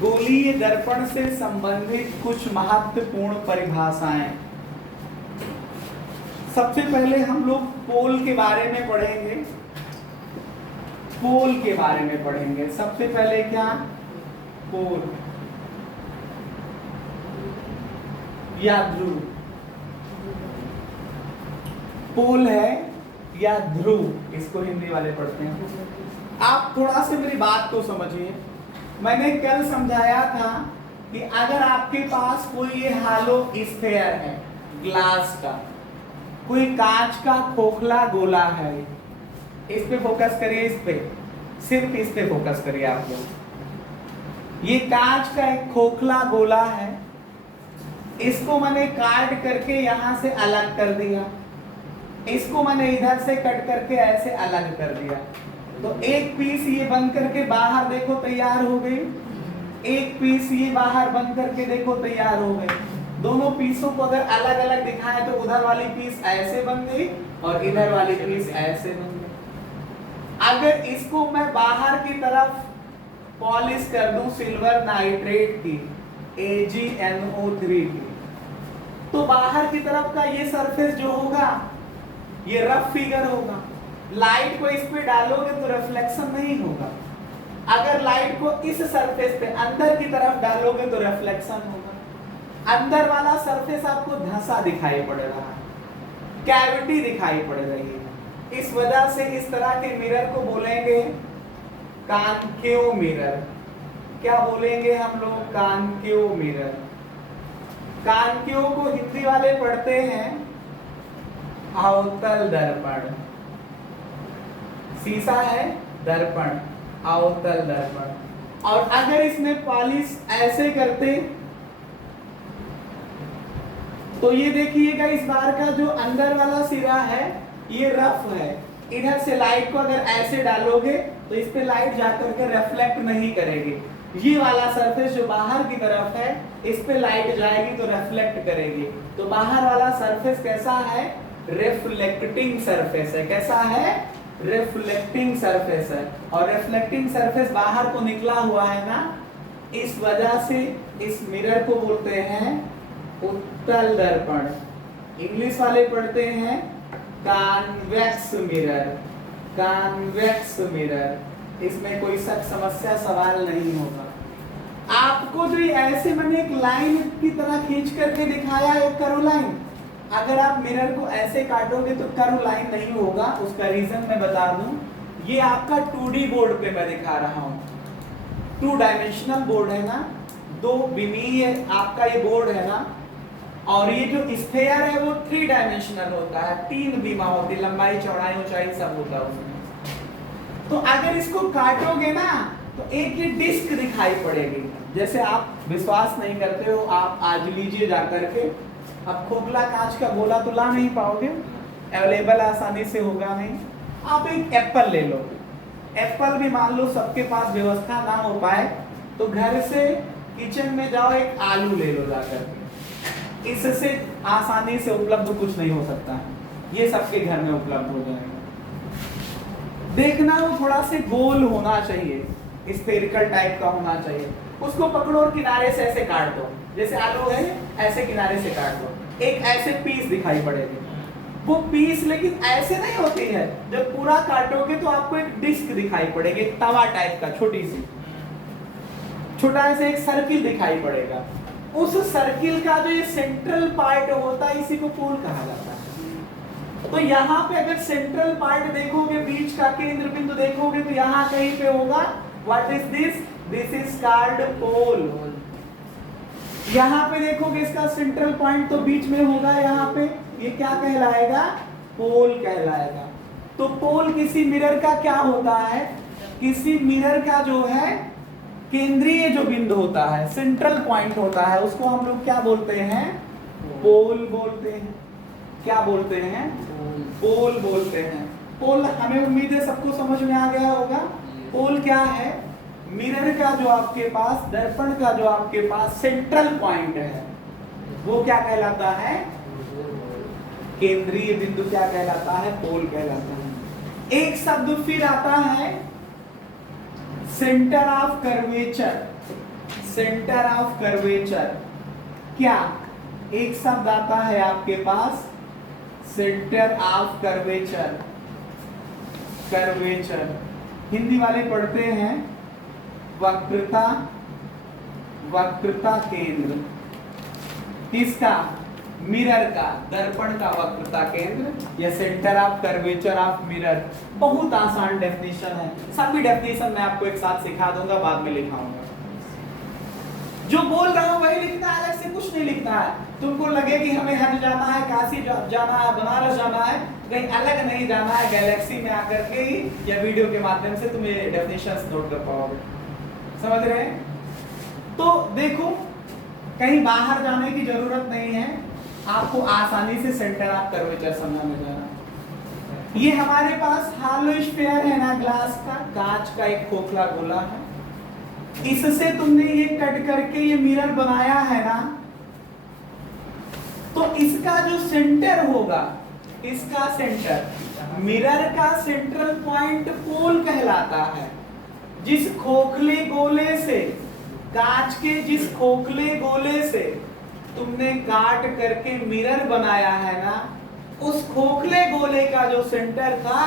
गोलीय दर्पण से संबंधित कुछ महत्वपूर्ण परिभाषाएं। सबसे पहले हम लोग पोल के बारे में पढ़ेंगे। पोल के बारे में पढ़ेंगे सबसे पहले। क्या? पोल या ध्रुव। पोल है या ध्रुव, इसको हिंदी वाले पढ़ते हैं। आप थोड़ा से मेरी बात को समझिए। मैंने कल समझाया था कि अगर आपके पास कोई ये हालो स्फीयर है ग्लास का, कोई कांच का खोखला गोला है, इस पे फोकस करिए, इस पे, सिर्फ इस पे फोकस करिए आप लोग। ये कांच का एक खोखला गोला है, इसको मैंने काट करके यहां से अलग कर दिया, इसको मैंने इधर से कट करके ऐसे अलग कर दिया, तो एक पीस ये बन करके बाहर देखो तैयार हो गई, एक पीस ये बाहर बन करके देखो तैयार हो गई। दोनों पीसों को अगर अलग अलग दिखाएं तो उधर वाली पीस ऐसे बन गई और इधर वाली पीस ऐसे बन गई। अगर इसको मैं बाहर की तरफ पॉलिश कर दूं सिल्वर नाइट्रेट की, AgNO3 की, तो बाहर की तरफ का ये सरफेस जो होगा ये रफ फिगर होगा। लाइट को इस पे डालोगे तो रिफ्लेक्शन नहीं होगा। अगर लाइट को इस सरफेस पे अंदर की तरफ डालोगे तो रिफ्लेक्शन होगा। अंदर वाला सरफेस आपको धंसा दिखाई पड़ रहा है, कैविटी दिखाई पड़ रही है। इस वजह से इस तरह के मिरर को बोलेंगे कॉनकेव मिरर। क्या बोलेंगे हम लोग? Concave mirror. कॉनकेव को हिंदी वाले पढ़ते हैं अवतल दर्पण। शीशा है, दर्पण, अवतल दर्पण। और अगर इसमें पॉलिश ऐसे करते तो ये देखिएगा इस बार का जो अंदर वाला सिरा है ये रफ है। इधर से लाइट को अगर ऐसे डालोगे तो इस पे लाइट जाकर के रिफ्लेक्ट नहीं करेगी। ये वाला सरफेस जो बाहर की तरफ है इस पे लाइट जाएगी तो रिफ्लेक्ट करेगी। तो बाहर वाला सरफेस कैसा है? रिफ्लेक्टिंग सरफेस है। कैसा है? रिफ्लेक्टिंग सरफेस है। और रिफ्लेक्टिंग सरफेस बाहर को निकला हुआ है ना, इस वजह से इस मिरर को बोलते हैं उत्तल दर्पण। इंग्लिश वाले पढ़ते हैं कॉन्वेक्स मिरर। कॉन्वेक्स मिरर, इसमें कोई समस्या सवाल नहीं होगा। आपको जो ऐसे मैंने एक लाइन की तरह खींच करके दिखाया, एक कर्व लाइन, अगर आप मिरर को ऐसे काटोगे तो कर्व लाइन नहीं होगा। उसका रीजन मैं बता दूं, ये आपका 2D बोर्ड पे मैं दिखा रहा हूं। 2 डायमेंशनल बोर्ड है ना, 2 विमीय आपका ये बोर्ड है ना, और ये जो स्फीयर है वो 3 डायमेंशनल होता है। 3 बीमा होती, लंबाई चौड़ाई ऊंचाई सब होता है उसमें। तो अगर इसको काटोगे ना तो एक ये डिस्क दिखाई पड़ेगी। जैसे आप विश्वास नहीं करते हो, आप आज लीजिए जाकर के। अब खोखला कांच का गोला तो ला नहीं पाओगे, अवेलेबल आसानी से होगा नहीं। आप एक एप्पल ले लो। एप्पल भी मान लो सबके पास व्यवस्था ना हो पाए तो घर से किचन में जाओ, एक आलू ले लो जाकर के। इससे आसानी से उपलब्ध कुछ नहीं हो सकता है, ये सबके घर में उपलब्ध हो जाएगा। देखना वो थोड़ा से गोल होना चाहिए, स्फेरिकल टाइप का होना चाहिए। उसको पकड़ो और किनारे से ऐसे काट दो, जैसे आलू है ऐसे किनारे से काट दो, एक ऐसे पीस दिखाई पड़ेगी। वो पीस लेकिन ऐसे नहीं होती है, जब पूरा काटोगे तो आपको एक डिस्क दिखाई पड़ेगी, तवा टाइप का, छोटी सी, छोटा ऐसे एक सर्किल दिखाई पड़ेगा। उस सर्किल का जो ये सेंट्रल पार्ट होता है इसी को पोल कहा जाता है। तो यहाँ पे अगर सेंट्रल पार्ट देखोगे, बीच का केंद्र बिंदु देखोगे तो यहाँ कहीं पे होगा। What is this? This is called pole. यहाँ पे देखोगे इसका सेंट्रल पॉइंट तो बीच में होगा, यहाँ पे ये क्या कहलाएगा? पोल कहलाएगा। तो पोल किसी मिरर का क्या होता है? किसी मिरर का जो है केंद्रीय जो बिंदु होता है, सेंट्रल पॉइंट होता है, उसको हम लोग क्या बोलते हैं? पोल बोलते हैं। क्या बोलते हैं? पोल बोलते हैं। पोल, हमें उम्मीद है सबको समझ में आ गया होगा। पोल क्या है? मिरर का जो आपके पास, दर्पण का जो आपके पास सेंट्रल पॉइंट है वो क्या कहलाता है? केंद्रीय बिंदु क्या कहलाता है? पोल कहलाता है। एक शब्द फिर आता है centre of curvature. Centre of curvature. क्या एक शब्द आता है आपके पास, centre of curvature. Curvature Hindi वाले पढ़ते हैं वक्रता, वक्रता केंद्र। किसका? मिरर का, दर्पण का वक्रता केंद्र या centre of curvature of mirror. बहुत आसान डेफिनेशन है, सभी डेफिनेशन मैं आपको एक साथ सिखा दूंगा, बाद में लिखाऊंगा। जो बोल रहा हूं वही लिखना है, अलग से कुछ नहीं लिखना है। तुमको लगे कि हमें हज जाना है, काशी जाना है, बनारस जाना है, कहीं अलग नहीं जाना है, गैलेक्सी में आकर के ही या वीडियो के माध्यम से तुम ये डेफिनेशंस नोट कर पाओगे। समझ रहे हैं? तो देखो, कहीं बाहर जाने की जरूरत नहीं है, आपको आसानी से सेंटर ऑफ कर्वेचर समझ में जाना। ये हमारे पास हालो स्फीयर है ना, ग्लास का, कांच का एक खोखला गोला है। इससे तुमने ये कट करके ये मिरर बनाया है ना, तो इसका जो सेंटर होगा, इसका सेंटर, मिरर का सेंट्रल पॉइंट पोल कहलाता है। जिस खोखले गोले से, कांच के जिस खोखले गोले से तुमने काट करके मिरर बनाया है ना, उस खोखले गोले का जो सेंटर था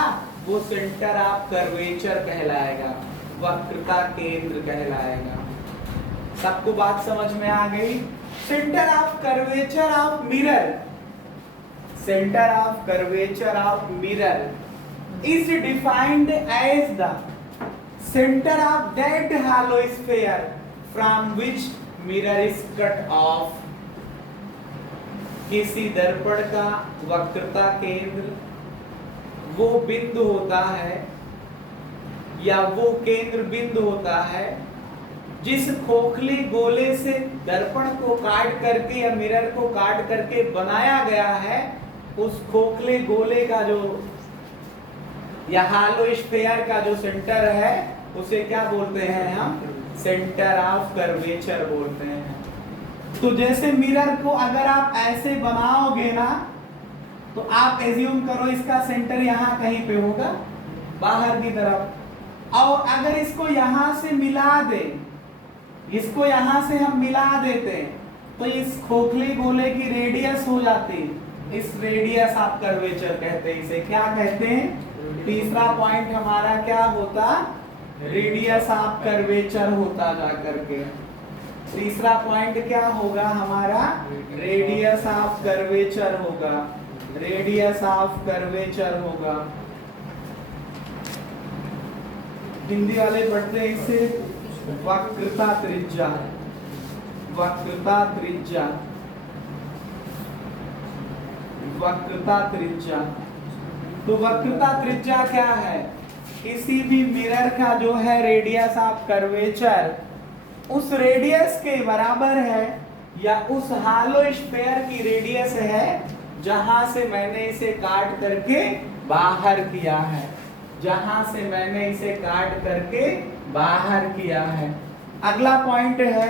वो सेंटर ऑफ कर्वेचर कहलाएगा, वक्रता केंद्र कहलाएगा। सबको बात समझ में आ गई? Centre of curvature of mirror, centre of curvature of mirror is defined as the centre of that hollow sphere from which mirror is cut off। किसी दर्पण का वक्रता केंद्र वो बिंदु होता है या वो केंद्र बिंदु होता है जिस खोखले गोले से दर्पण को काट करके या मिरर को काट करके बनाया गया है, उस खोखले गोले का जो या हालो स्फीयर का जो सेंटर है उसे क्या बोलते हैं हम? सेंटर ऑफ कर्वेचर बोलते हैं। तो जैसे मिरर को अगर आप ऐसे बनाओगे ना, तो आप एज्यूम करो इसका सेंटर यहाँ कहीं पे होगा, बाहर की तरफ। और अगर इसको यहाँ से मिला दे, इसको यहाँ से हम मिला देते, तो इस खोखले गोले की रेडियस हो जाती, इस रेडियस ऑफ कर्वेचर कहते हैं। इसे क्या कहते हैं? तीसरा पॉइंट हमारा क्या होता? रेडियस ऑफ कर्वेचर होता जा करके। तीसरा पॉइंट क्या होगा हमारा? रेडियस ऑफ कर्वेचर होगा, रेडियस ऑफ कर्वेचर होगा। हिंदी वाले पढ़ते हैं इसे वक्रता त्रिज्या, वक्रता त्रिज्या, वक्रता त्रिज्या। तो वक्रता त्रिज्या क्या है? किसी भी मिरर का जो है रेडियस ऑफ कर्वेचर उस रेडियस के बराबर है या उस हालो स्फीयर की रेडियस है जहां से मैंने इसे काट करके बाहर किया है, जहां से मैंने इसे काट करके बाहर किया है। अगला पॉइंट है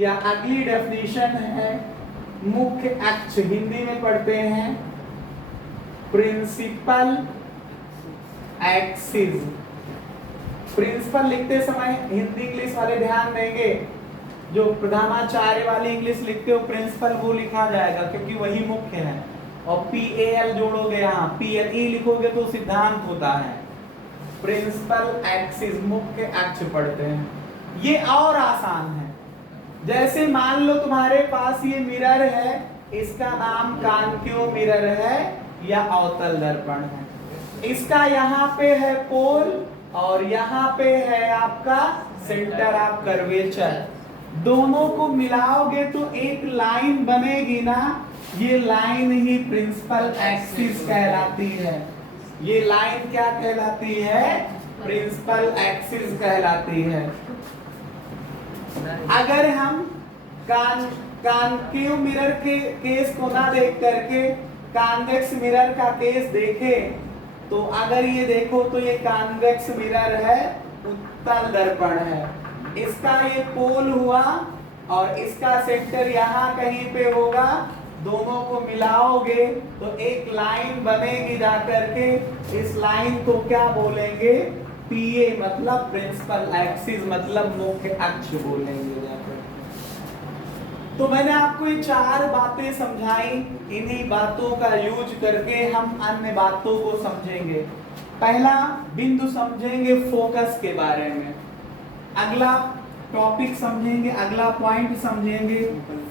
या अगली डेफिनेशन है मुख्य अक्ष, हिंदी में पढ़ते हैं प्रिंसिपल एक्सिस। प्रिंसिपल लिखते समय हिंदी इंग्लिश वाले ध्यान देंगे, जो प्रधानाचार्य वाली इंग्लिश लिखते हो प्रिंसिपल वो लिखा जाएगा क्योंकि वही मुख्य है। और PAL जोड़ोगे, यहाँ PLE लिखोगे तो सिद्धांत होता है। प्रिंसिपल एक्सिस, मुख्य अक्ष पढ़ते हैं। ये और आसान है। जैसे मान लो तुम्हारे पास ये मिरर है, इसका नाम कॉन्केव मिरर है या अवतल दर्पण है। इसका यहाँ पे है पोल और यहाँ पे है आपका सेंटर ऑफ कर्वेचर। दोनों को मिलाओगे तो एक लाइन बनेगी ना, ये लाइन ही प्रिंसिपल एक्सिस कहलाती है। ये लाइन क्या कहलाती है? प्रिंसिपल एक्सिस कहलाती है। अगर हम कॉन्केव मिरर के केस को ना देख करके कॉन्वेक्स मिरर का केस देखें, तो अगर ये देखो तो ये कॉन्वेक्स मिरर है, उत्तल दर्पण है। इसका ये पोल हुआ और इसका सेंटर यहाँ कहीं पे होगा। दोनों को मिलाओगे तो एक लाइन बनेगी जाकर के, इस लाइन को क्या बोलेंगे? PA मतलब प्रिंसिपल एक्सिस मतलब मुख्य अक्ष बोलेंगे जाकर। तो मैंने आपको ये 4 बातें समझाई, इन्हीं बातों का यूज करके हम अन्य बातों को समझेंगे। पहला बिंदु समझेंगे फोकस के बारे में, अगला टॉपिक समझेंगे, अगला पॉइंट समझेंगे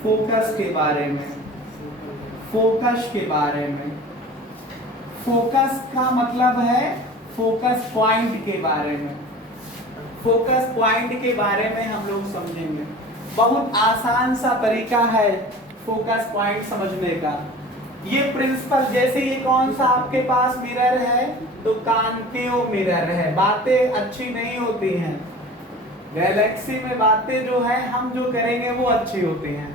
फोकस के बारे में। फोकस के बारे में, फोकस का मतलब है फोकस पॉइंट के बारे में। फोकस पॉइंट के बारे में हम लोग समझेंगे। बहुत आसान सा तरीका है फोकस पॉइंट समझने का। ये प्रिंसिपल, जैसे ये कौन सा आपके पास मिरर है, तो कॉन्केव मिरर है। बातें अच्छी नहीं होती हैं गैलेक्सी में, बातें जो है हम जो करेंगे वो अच्छी होती हैं।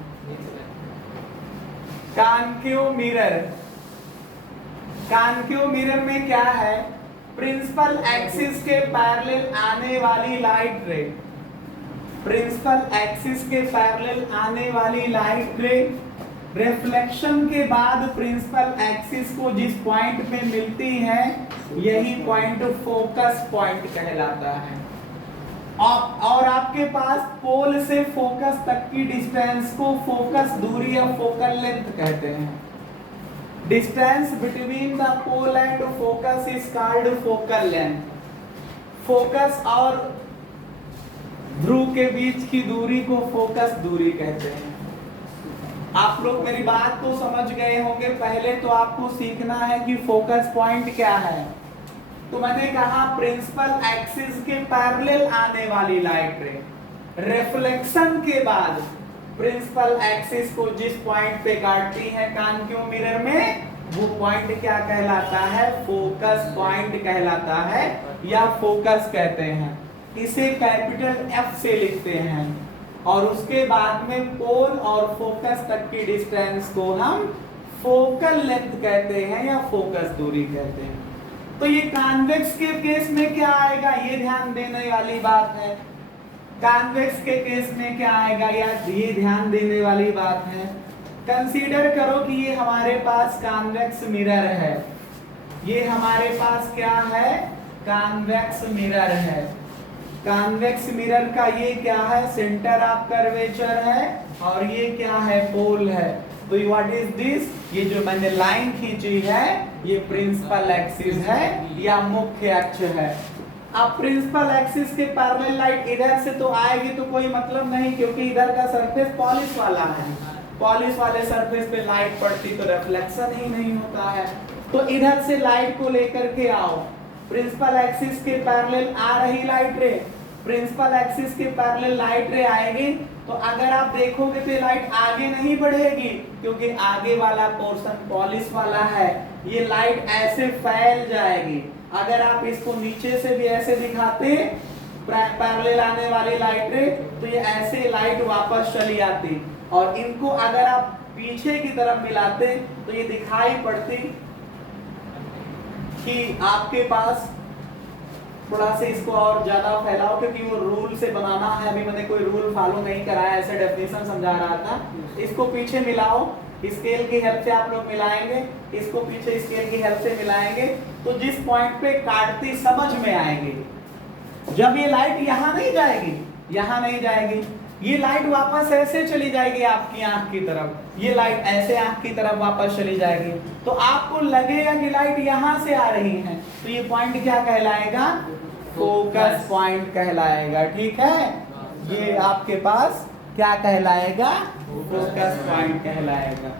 कॉन्केव मिरर, कॉन्केव मिरर में क्या है, प्रिंसिपल एक्सिस के पैरेलल आने वाली लाइट रे, प्रिंसिपल एक्सिस के पैरेलल आने वाली लाइट रे रिफ्लेक्शन के बाद प्रिंसिपल एक्सिस को जिस पॉइंट पे मिलती है, यही पॉइंट फोकस पॉइंट कहलाता है। और आपके पास पोल से फोकस तक की डिस्टेंस को फोकस दूरी या फोकल लेंथ कहते हैं। Distance between the pole and focus is called focal length. Focus और ध्रुव के बीच की दूरी को फोकस दूरी कहते हैं। आप लोग मेरी बात को समझ गए होंगे। पहले तो आपको सीखना है कि फोकस पॉइंट क्या है। तो मैंने कहा प्रिंसिपल एक्सिस के पैरेलल आने वाली लाइट रे रिफ्लेक्शन के बाद प्रिंसिपल एक्सिस को जिस पॉइंट पे काटती है कॉन्केव मिरर में, वो पॉइंट क्या कहलाता है, फोकस पॉइंट कहलाता है या फोकस कहते हैं। इसे कैपिटल एफ से लिखते हैं और उसके बाद में पोल और फोकस तक की डिस्टेंस को हम फोकल लेंथ कहते हैं या फोकस दूरी कहते हैं। तो ये कॉन्वेक्स के केस में क्या आएगा, ये ध्यान देने वाली बात है। कॉन्वेक्स के केस में क्या आएगा, ये ध्यान देने वाली बात है। कंसीडर करो कि ये हमारे पास कॉन्वेक्स मिरर है, ये हमारे पास क्या है, कॉन्वेक्स मिरर है। कॉन्वेक्स मिरर का ये क्या है, सेंटर ऑफ कर्वेचर है और ये क्या है, पोल है। तो व्हाट इज दिस, ये जो मैंने लाइन खींची है ये प्रिंसिपल एक्सिस है या मुख्य अक्ष है। अब प्रिंसिपल एक्सिस के पैरेलल लाइट इधर से तो आएगी तो कोई मतलब नहीं, क्योंकि इधर का सरफेस पॉलिश वाला है। पॉलिश वाले सरफेस पे लाइट पड़ती तो रिफ्लेक्शन ही नहीं होता है। तो इधर से लाइट को लेकर के आओ, प्रिंसिपल एक्सिस के पैरेलल आ रही लाइट रे, प्रिंसिपल एक्सिस के पैरेलल लाइट रे आएगी तो अगर आप देखोगे तो लाइट आगे नहीं बढ़ेगी, क्योंकि आगे वाला पोर्शन पॉलिश वाला है। ये लाइट ऐसे फैल जाएगी। अगर आप इसको नीचे से भी ऐसे दिखाते पैरेलल आने वाली लाइट रे, तो ये ऐसे लाइट वापस चली आती, और इनको अगर आप पीछे की तरफ मिलाते तो ये दिखाई पड़ती कि आपके पास थोड़ा से इसको और ज्यादा फैलाओ, क्योंकि वो रूल से बनाना है। अभी मैंने कोई रूल फॉलो नहीं कराया, ऐसे डेफिनेशन समझा रहा था। इसको पीछे मिलाओ, स्केल की हेल्प से आप लोग मिलाएंगे, इसको पीछे स्केल की हेल्प से मिलाएंगे तो जिस पॉइंट पे काटती समझ में आएगी। जब ये लाइट यहाँ नहीं जाएगी, यहाँ नहीं जाएगी, ये लाइट वापस ऐसे चली जाएगी आपकी आंख की तरफ, ये लाइट ऐसे आंख की तरफ वापस चली जाएगी, तो आपको लगेगा कि लाइट यहाँ से आ रही है। तो ये पॉइंट क्या कहलाएगा, फोकस पॉइंट कहलाएगा। ठीक है, ये आपके पास क्या कहलाएगा, फोकस पॉइंट कहलाएगा।